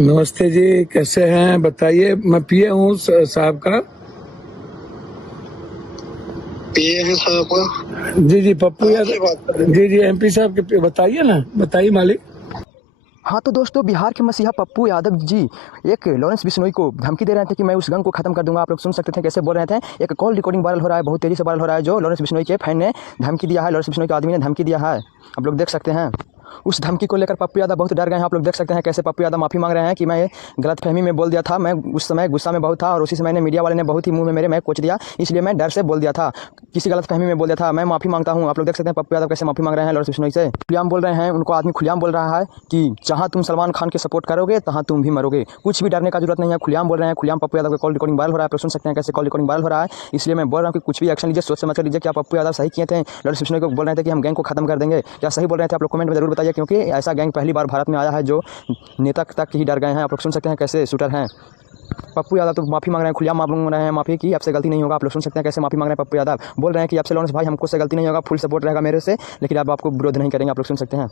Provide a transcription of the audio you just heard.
नमस्ते जी, कैसे हैं बताइए। मैं पीए हूँ साहब का। पीए हैं साहब का। जी पप्पू कहाँ यादव। से बात कर रहे हैं? जी एमपी साहब के बताइए ना, बताइए मालिक। हाँ, तो दोस्तों बिहार के मसीहा पप्पू यादव जी एक लॉरेंस बिश्नोई को धमकी दे रहे थे कि मैं उस गन को खत्म कर दूंगा। आप लोग सुन सकते थे कैसे बोल रहे थे। एक कॉल रिकॉर्डिंग वायरल हो रहा है, बहुत तेजी से वायरल हो रहा है, जो लॉरेंस बिश्नोई के फैन ने धमकी दिया है, लॉरेंस बिश्नोई के आदमी ने धमकी दिया है। आप लोग देख सकते हैं। उस धमकी को लेकर पप्पू यादव बहुत डर गए हैं। आप लोग देख सकते हैं कैसे पप्पू यादव माफ़ी मांग रहे हैं कि मैं गलतफहमी में बोल दिया था, मैं उस समय गुस्सा में बहुत था और उसी समय ने मीडिया वाले ने बहुत ही मुंह में मेरे मैं कोच दिया, इसलिए मैं डर से बोल दिया था, किसी गलतफहमी में बोल दिया था, मैं माफ़ी मांगता हूँ। आप लोग देख सकते हैं पप्पू यादव कैसे माफ़ी मांग रहे हैं लॉरेंस बिश्नोई से। खुलेआम बोल रहे हैं, उनको आदमी खुलेआम बोल रहा है कि जहाँ तुम सलमान खान के सपोर्ट करोगे तहाँ तुम भी मरोगे, कुछ भी डरने का जरूरत नहीं है। खुलेआम बोल रहे हैं, खुलेआम पप्पू यादव का कॉल रिकॉर्डिंग वायरल हो रहा है। आप लोग सुन सकते हैं कैसे कॉल रिकॉर्डिंग वायरल हो रहा है। इसलिए मैं बोल रहा हूँ कि कुछ भी एक्शन लीजिए, सोच समझ कर लीजिए। क्या पप्पू यादव सही किए थे? लॉरेंस बिश्नोई को बोल रहे थे कि हम गैंग को खत्म कर देंगे, क्या सही बोल रहे थे? आप लोग कमेंट में जरूर बताइए, क्योंकि ऐसा गैंग पहली बार भारत में आया है जो नेता तक ही डर गए हैं। आप लोग सुन सकते हैं कैसे शूटर हैं। पप्पू यादव तो माफ़ी मांग रहे हैं, खुलेआम मांग रहे हैं माफ़ी की आपसे गलती नहीं होगा। आप लोग सुन सकते हैं कैसे माफ़ी मांग रहे हैं पप्पू यादव। बोल रहे हैं कि आपसे लॉरेंस भाई हमको से गलती नहीं होगा, फुल सपोर्ट रहेगा मेरे से, लेकिन अब आपको विरोध नहीं करेंगे। आप लोग सुन सकते हैं।